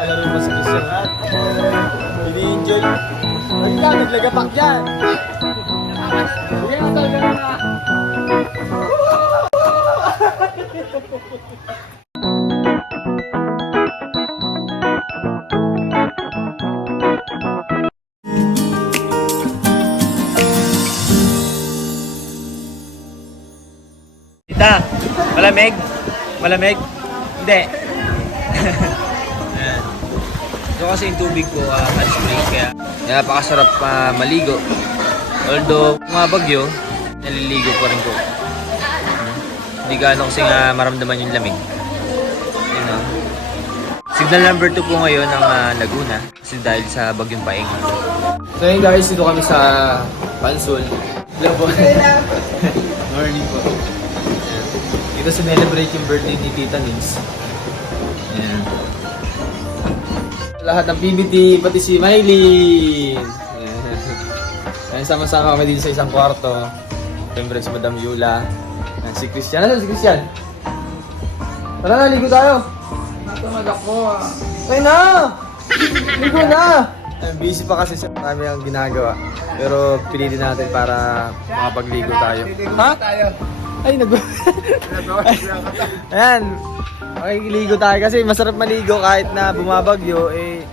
Laro mo sa Christian at ini-enjoy. Ay lang, naglagapak dyan. Sige nga talaga na. Tita, malamig? Malamig? Hindi. Ayan. Ito kasi yung tubig ko, hot spring, kaya napakasarap maligo. Although, kung bagyo, naliligo pa rin ko. Hindi gaano kasi nga maramdaman yung lamig. You know? Signal number 2 po ngayon ng Laguna kasi dahil sa bagyong Paeng. So yun guys, dito kami sa Pansol. Hello po. Morning po. Dito celebrate yung birthday ni Tita Nins. Ayan. Lahat ng PBT, pati si Maylin. Ayan, sama-sama kami dito sa isang kwarto. Siyempre si Madam Yula. Ayan, si Christian. Ano si Christian? Tara na, ligo tayo. Natamad ako Ay na! Ligo na! Ayan, busy pa kasi siya. Marami ang ginagawa. Pero pilitin natin para makapagligo tayo. Ha? Ay, Ayan. Makikiligo tayo kasi masarap maligo kahit na bumabagyo eh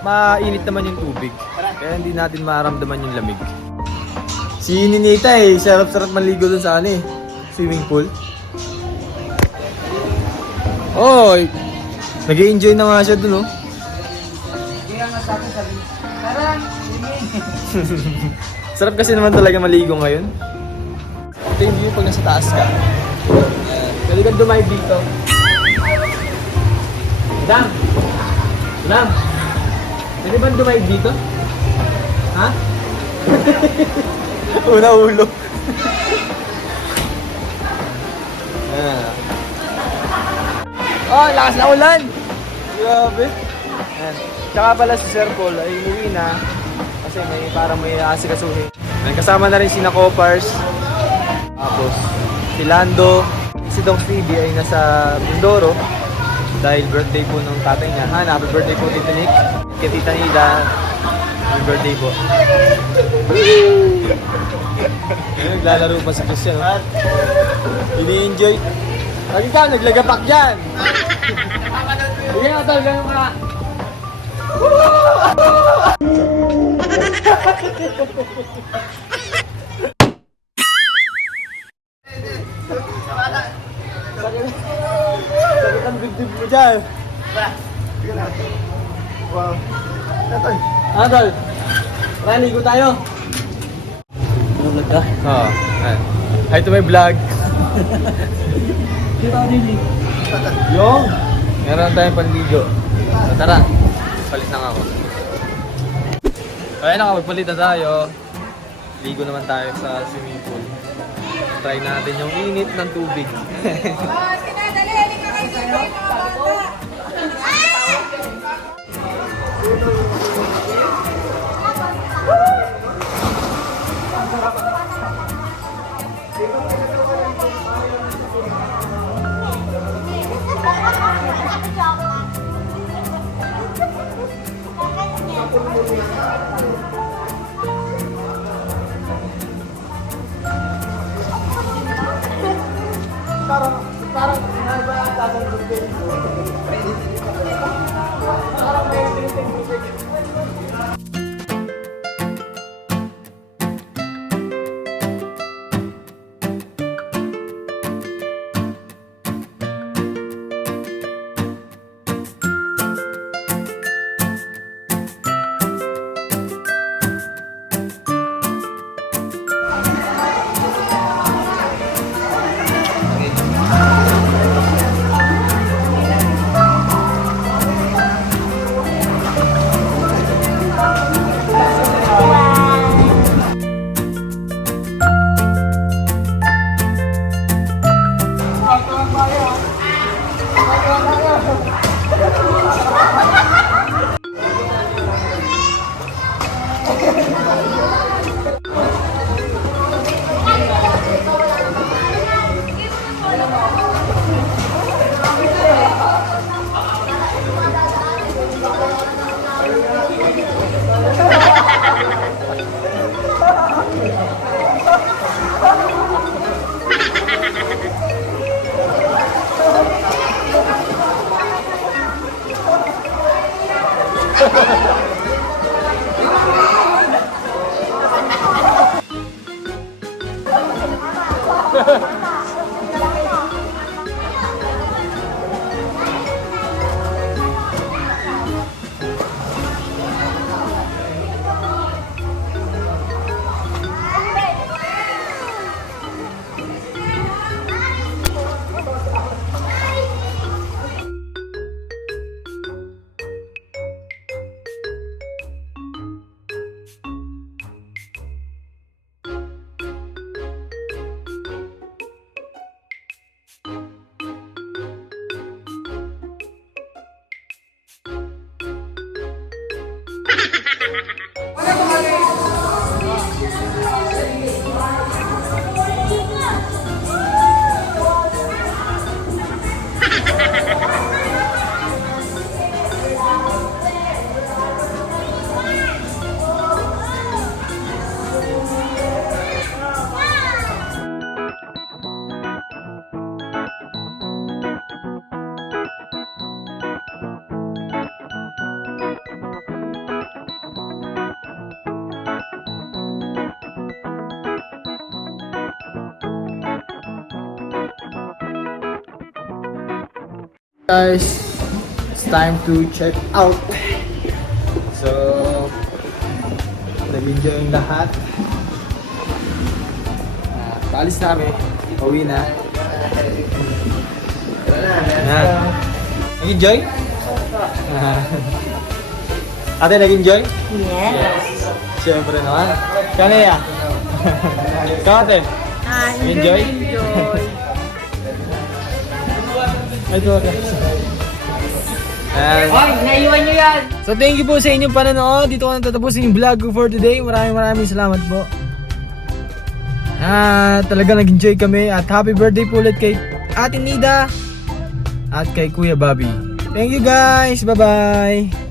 mainit naman yung tubig. Kaya hindi natin maramdaman yung lamig. Si Ninita sarap-sarap maligo dun sa swimming pool. Oh, nag-i-enjoy na nga siya dun Sarap kasi naman talaga maligo ngayon. Ito yung view pag nasa taas ka. Pwede kang dumayb dito. Madam! Pwede bang dumayb dito? Ha? Una ulo. Oh, lakas na ulan! Grabe. Ayan. Tsaka pala si Sir Paul ay umuwi na. Kasi parang may asikasuhin. Kasama na rin si Nakopars. Tapos si Lando. Si Dong Stevie ay nasa Mindoro dahil birthday po ng tatay niya. Happy birthday po Tita Nick. Kay Tita Nida, happy birthday po. Naglalaro pa si Christian. Ini-enjoy. Lagi ka, naglagapak dyan. Sige nga talaga yung Sakit ang dibdib mo dyan. Wow. Tol. Tara, ligo tayo. Ano vlog ka? Oo. Hi to my vlog. Yung? Meron tayong panligo. So, tara. Palit lang ako. Ayan, nakapagpalit na tayo. Ligo naman tayo sa swimming pool. Try natin yung init ng tubig. Parang nasa tasan ng Guys, it's time to check out. So, nag-enjoy yung lahat. Paalis na kami. Uwi na. Nag-enjoy? Ate, nag-enjoy? Yes. Siyempre naman. Kanaya? Ikaw ate? Enjoy? Ito ate. Oy, naiwan nyo yan! So thank you po sa inyong panonood. Dito ko natatapusin yung vlog ko for today. Maraming salamat po. Talaga nag-enjoy kami. At happy birthday po ulit kay Ate Nida at kay Kuya Bobby. Thank you guys. Bye-bye.